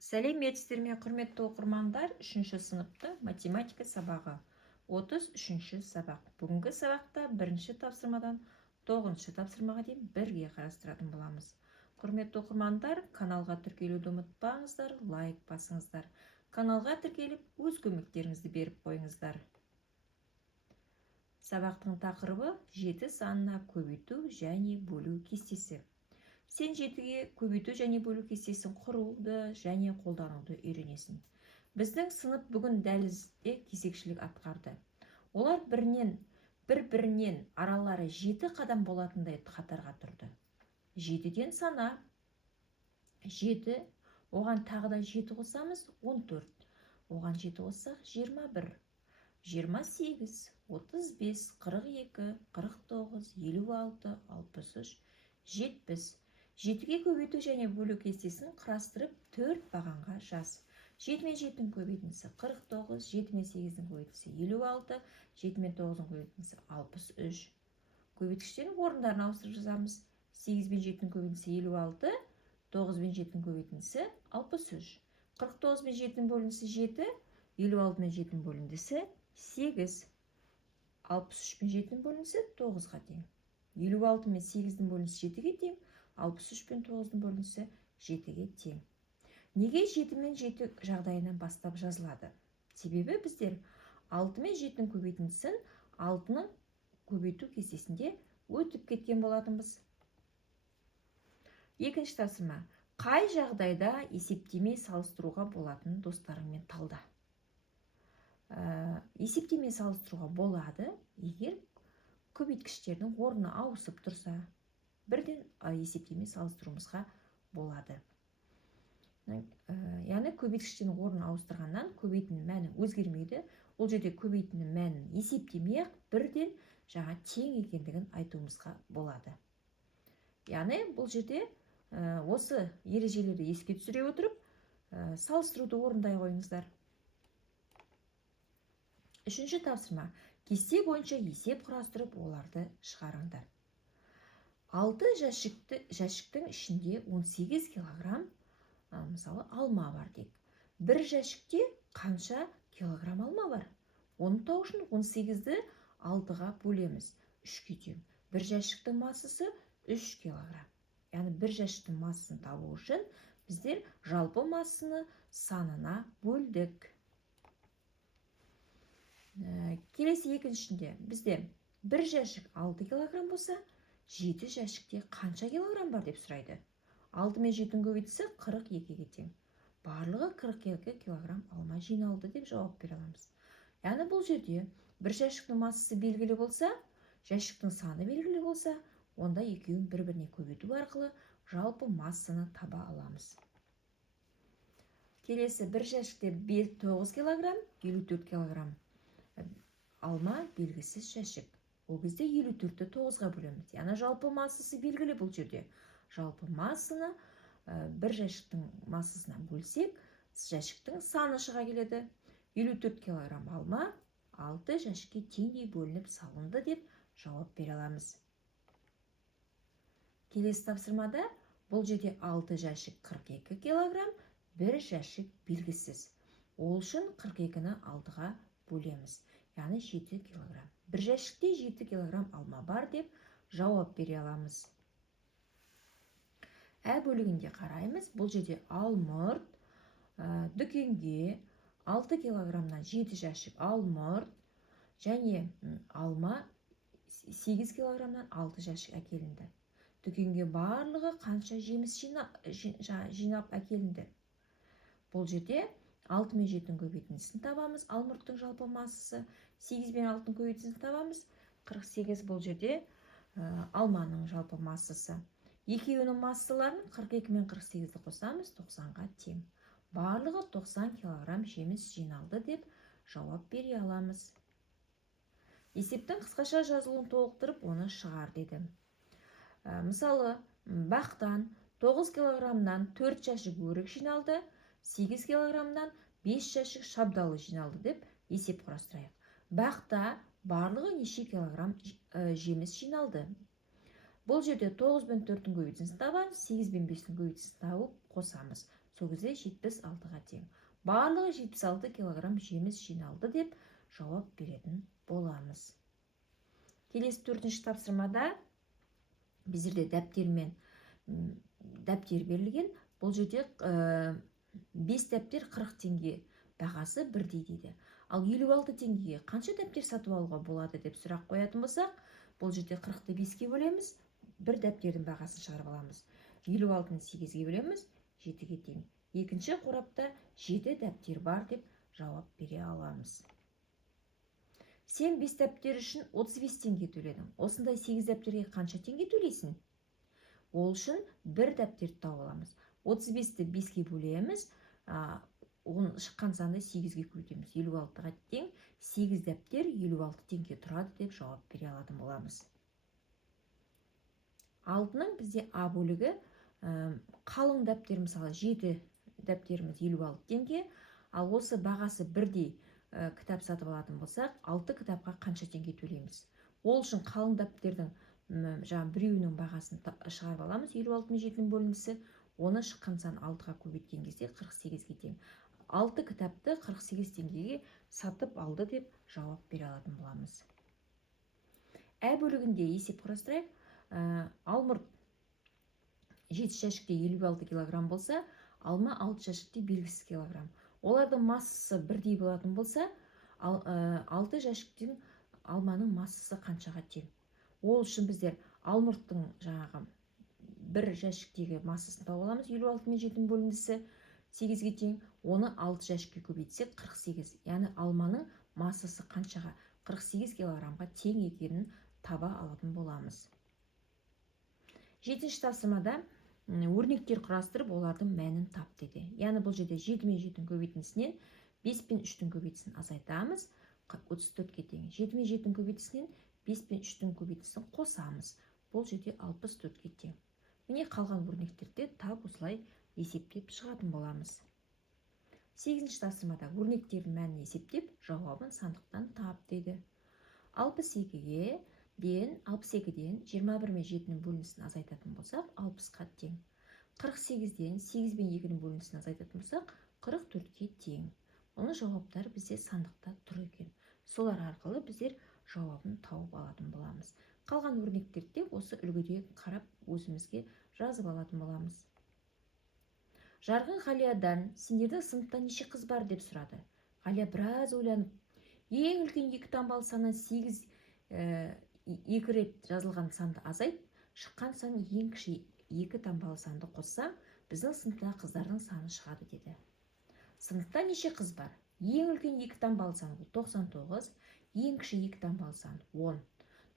Сәлеметсіздер ме, құрметті оқырмандар, 3-ші сыныпты математика сабағы 33-ші сабақ. Бүгінгі сабақта 1-ші тапсырмадан 9-ші тапсырмаға дейін бірге қарастыратын боламыз. Құрметті оқырмандар, каналға тіркелуді ұмытпаңыздар, лайк басыңыздар. Каналға тіркеліп, өз көмектеріңізді беріп қойыңыздар. Сабақтың тақырыбы 7 санына көбейту және бөлу кестесі. Сен 7-ге көбейту және бөлу кестесін құруды және қолдануды үйренесің. Біздің сынып бүгін дәлізде кезекшілік атқарды. Олар бір-бірінен аралары 7 қадам болатындай қатарға тұрды. 7-ден сана 7, оған тағы да 7 қосамыз 14, оған 7 қоссақ 21, 28, 35, 42, 49, 56, 63, 70. 7-ге көбейту және бөлу кестесін құрастырып 4 бағанға жаз. 7 мен 7-дің көбейтіндісі 49, 7 мен 8-дің көбейтіндісі 56, 7 мен 9-дің көбейтіндісі 63. Көбейткіштердің орындарын ауыстырып жазамыз. 8 мен 7-дің көбейтіндісі 56, 9 мен 7-дің көбейтіндісі 63. 49 мен 7-дің бөліндісі 7, 56 мен 7-дің бөліндісі 8. 63 мен 7-дің бөліндісі 9-ға тең. 56 мен 8-дің бөліндісі 7-ге тең. 63 пен 9-ның бөлінісі 7-ге тең. Неге 7 мен 7 жағдайынан бастап жазылады? Себебі біздер 6 мен 7-дің көбейтіндісін 6-ның көбейту кестесінде өтіп кеткен болатынбыз. Екінші тапсырма. Қай жағдайда есептеме салыстыруға болатын достарыңмен талда? Есептеме салыстыруға болады, егер көбейткіштердің орны ауысып тұрса. Бірден есептеме салыстыруымызға болады. Яғни көбейткіштердің орнын ауыстырғаннан көбейтінің мәні өзгермейді. Ол жерде көбейтінің мәнін есептемей бірден жаңа тең екендігін айтуымызға болады. Яғни бұл жерде осы ережелерді еске түсіре отырып салыстыруды орындай қойыңыздар. Үшінші тапсырма. Кесте бойынша есеп құрастырып оларды шығарыңдар. 6 жәшіктің ішінде 18 килограмм мысалы алма бар дейік. Бір жәшікте қанша килограмм алма бар? Оны тау үшін 18-ді 6-ға бөлеміз. 3-ке тең. Бір жәшіктің массасы 3 килограмм. Яғни бір жәшіктің массасын табу үшін біздер жалпы массаны санына бөлдік. Келесі екіншінде бізде бір жәшік 6 килограмм болса, 7 жәшікте қанша килограмм бар деп сұрайды. 6 мен 7-дің көбейтісі 42-ге тең. Барлығы 42 килограмм алма жиналды деп жауап бере аламыз. Яғни бұл жерде бір жәшіктің массасы белгілі болса, жәшіктің саны белгілі болса, онда екеуін бір-біріне көбейту арқылы жалпы массаны таба аламыз. Келесі бір жәшікте 9 килограмм, 54 килограмм алма белгісіз жәшік. Ол кезде 54-ті 9-ға бөлеміз. Яғни жалпы массасы белгілі бұл жерде. Жалпы массаны бір жәшіктің массасына бөлсек, жәшіктің саны шыға келеді. 54 килограмм алма 6 жәшікке теңдей бөлініп салынды деп жауап бере аламыз. Келесі тапсырмада бұл жерде 6 жәшік 42 килограмм, бір жәшік белгісіз. Ол үшін 42-ні 6-ға бөлеміз. Яғни 7 килограмм. Бір жәшікте 7 килограмм алма бар деп жауап бере аламыз. Бөлігінде қараймыз. Бұл жерде алмұрт, дүкенге 6 килограммнан 7 жәшік алмұрт және алма 8 килограммнан 6 жәшік әкелінді. Дүкенге барлығы қанша жеміс жинап әкелінді? Бұл жерде 6 мен 7-дің көбейтіндісін табамыз. Алмұрттың жалпы массасы 8 мен 6-ның көбейтіндісін табамыз. 48 бұл жерде алманың жалпы массасы. Екеуінің массаларын 42 мен 48-ді қосамыз, 90-ға тең. Барлығы 90 килограмм жеміс жиналды деп жауап бере аламыз. Есептің қысқаша жазылуын толықтырып, оны шығар деді. Мысалы, бақтан 9 килограммнан 4 жәшік өрік жиналды, 8 килограммнан 5 жәшік шабдалы жиналды деп есеп құрастырайық. Бақта барлығы неше килограмм жеміс жиналды? Бұл жерде 9 мен 4-дің көбейтіндісін табамыз, 8 мен 5-дің көбейтіндісін тауып қосамыз. сол кезде 76-ға тең. Барлығы 76 килограмм жеміс жиналды деп жауап беретін боламыз. Келесі 4-ші тапсырмада біздерде дәптер берілген. Бұл жерде 5 дәптер 40 теңге, бағасы бірдей дейді. Ал 56 теңгеге қанша дәптер сатып алуға болады деп сұрақ қоятын болсақ, бұл жерде 40-ты 5-ке бөлеміз, бір дәптердің бағасын шығарып аламыз. 56-ны 8-ге бөлеміз, 7-ге тең. Екінші қорапта 7 дәптер бар деп жауап бере аламыз. Сен 5 дәптер үшін 35 теңге төледің. Осындай 8 дәптерге қанша теңге төлейсің? Ол үшін бір дәптерді тауып аламыз. 35-ті 5-ге бөлеміз, оның шыққан санды 8-ге көбейтеміз. 56-ға тең 8 дәптер 56 теңге тұрады деп жауап бере алатын боламыз. 6-ның бізде А бөлігі қалың дәптер, мысалы 7 дәптеріміз 56 теңге, ал осы бағасы бірдей кітап сатып алатын болсақ, 6 кітапқа қанша теңге төлейміз? Ол үшін қалың дәптердің біреуінің бағасын шығарып аламыз. 56 мен 7-нің бөлінісі, оны шыққан сан 6-ға көбейткен кезде 48-ге тең. 6 кітапты 48 теңгеге сатып алды деп жауап бере алатын боламыз. Ә бөлігінде есеп құрастырайық. Алмұрт 7 жәшікте 56 килограмм болса, алма 6 жәшікте белгісіз килограмм. Олардың массасы бірдей болатын болса, 6 жәшіктен алманың массасы қаншаға тең? Ол үшін біздер алмұрттың бір жәшіктегі массасын тауып аламыз. 56 мен 7-нің бөлінісі 8-ге тең. Оны 6 жәшікке көбейтсек 48. Яғни алманың массасы қаншаға? 48 килограммға тең екенін таба алатын боламыз. 7-ші тапсырмада өрнектер құрастырып, олардың мәнін тап деді. Яғни бұл жерде 7 мен 7-нің көбейтіндісінен 5 пен 3-дің көбейтісін азайтамыз, 34-ге тең. 7 мен 7-нің көбейтісінен 5 пен 3-дің көбейтісін қосамыз. Бұл жерде 64-ге тең. Міне қалған өрнектерді тап осылай есептеп шығатын боламыз. 8-ші тапсырмада өрнектердің мәнін есептеп, жауабын сандықтан тап дейді. 62-ден 21 мен 7-нің бөлінісін азайтатын болсақ, 60-қа тең. 48-ден 8 мен 2-нің бөлінісін азайтатын болсақ, 44-ке тең. Оның жауаптары бізде сандықта тұр екен. Солар арқылы біздер жауабын тауып алатын боламыз. Қалған өрнектерді осы үлгіде қарап өзімізге жазып алатын боламыз. Жарқын Ғалиядан сендердің сыныпта неше қыз бар деп сұрады. Ғалия біраз ойланып, ең үлкен 2 таңбалы саннан 8 2 рет жазылған санды азайт, шыққан сан ең кіші 2 таңбалы санды қосса, біздің сыныпта қыздардың саны шығады деді. Сыныпта неше қыз бар? Ең үлкен 2 таңбалы сан 99, ең кіші 2 таңбалы сан 10.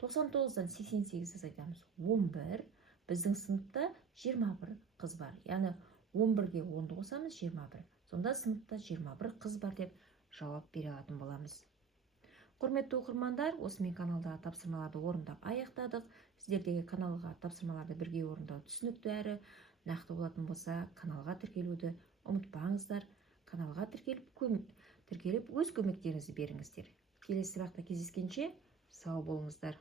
99-дан 88 азайтамыз 11. Біздің сыныпта 21 қыз бар. Яғни 11-ге 10-ды қосамыз 21. Сонда сыныпта 21 қыз бар деп жауап бере алатын боламыз. Құрметті оқырмандар, осымен каналдағы тапсырмаларды орындап аяқтадық. Сіздердегі каналға тапсырмаларды бірге орындау түсінікті әрі нақты болатын болса, каналға тіркелуді ұмытпаңыздар. Каналға тіркеліп өз көмектеріңізді беріңіздер. Келесі сабақта кездескенше сау болыңыздар.